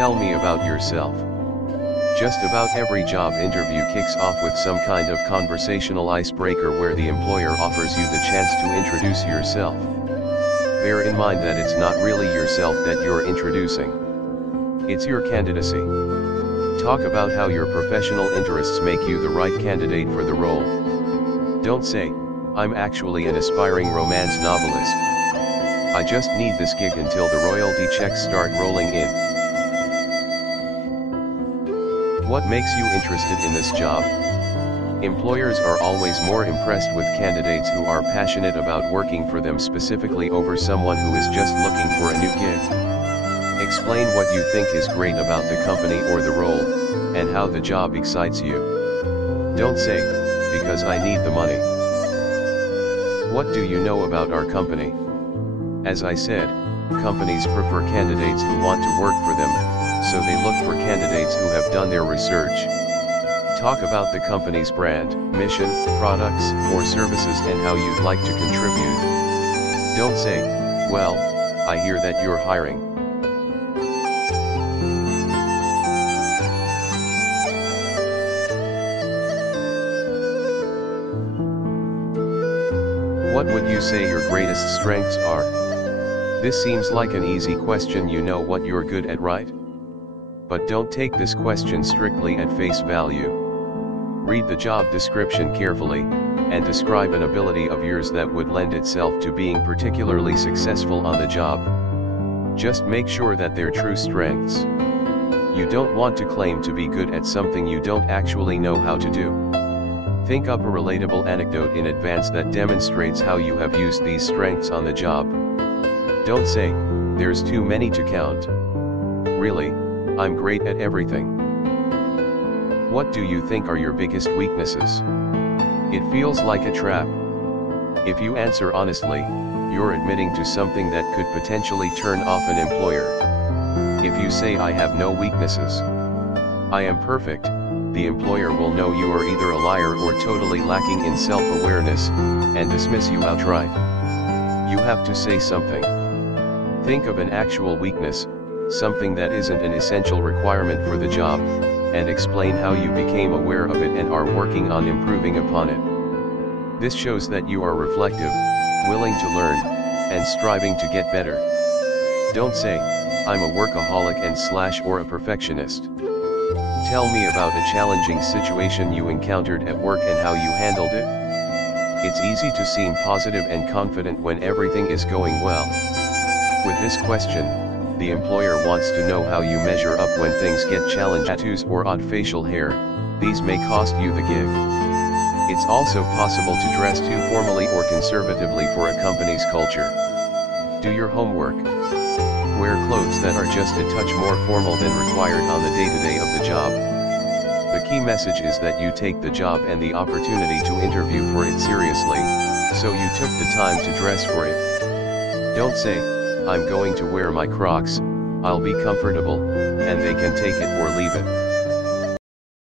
Tell me about yourself. Just about every job interview kicks off with some kind of conversational icebreaker where the employer offers you the chance to introduce yourself. Bear in mind that it's not really yourself that you're introducing. It's your candidacy. Talk about how your professional interests make you the right candidate for the role. Don't say, "I'm actually an aspiring romance novelist. I just need this gig until the royalty checks start rolling in." What makes you interested in this job? Employers are always more impressed with candidates who are passionate about working for them specifically over someone who is just looking for a new gig. Explain what you think is great about the company or the role, and how the job excites you. Don't say, "Because I need the money." What do you know about our company? As I said, companies prefer candidates who want to work for them, so they look for candidates who have done their research. Talk about the company's brand, mission, products, or services and how you'd like to contribute. Don't say, "Well, I hear that you're hiring." What would you say your greatest strengths are? This seems like an easy question. You know what you're good at, right? But don't take this question strictly at face value. Read the job description carefully, and describe an ability of yours that would lend itself to being particularly successful on the job. Just make sure that they're true strengths. You don't want to claim to be good at something you don't actually know how to do. Think up a relatable anecdote in advance that demonstrates how you have used these strengths on the job. Don't say, "There's too many to count." Really, I'm great at everything. What do you think are your biggest weaknesses? It feels like a trap. If you answer honestly, you're admitting to something that could potentially turn off an employer. If you say, "I have no weaknesses. I am perfect," the employer will know you are either a liar or totally lacking in self-awareness, and dismiss you outright. You have to say something. Think of an actual weakness, something that isn't an essential requirement for the job, and explain how you became aware of it and are working on improving upon it. This shows that you are reflective, willing to learn, and striving to get better. Don't say, "I'm a workaholic and or a perfectionist." Tell me about a challenging situation you encountered at work and how you handled it. It's easy to seem positive and confident when everything is going well. With this question, the employer wants to know how you measure up when things get challenging. Tattoos or odd facial hair, these may cost you the gig. It's also possible to dress too formally or conservatively for a company's culture. Do your homework. Wear clothes that are just a touch more formal than required on the day-to-day of the job. The key message is that you take the job and the opportunity to interview for it seriously, so you took the time to dress for it. Don't say, "I'm going to wear my Crocs, I'll be comfortable, and they can take it or leave it."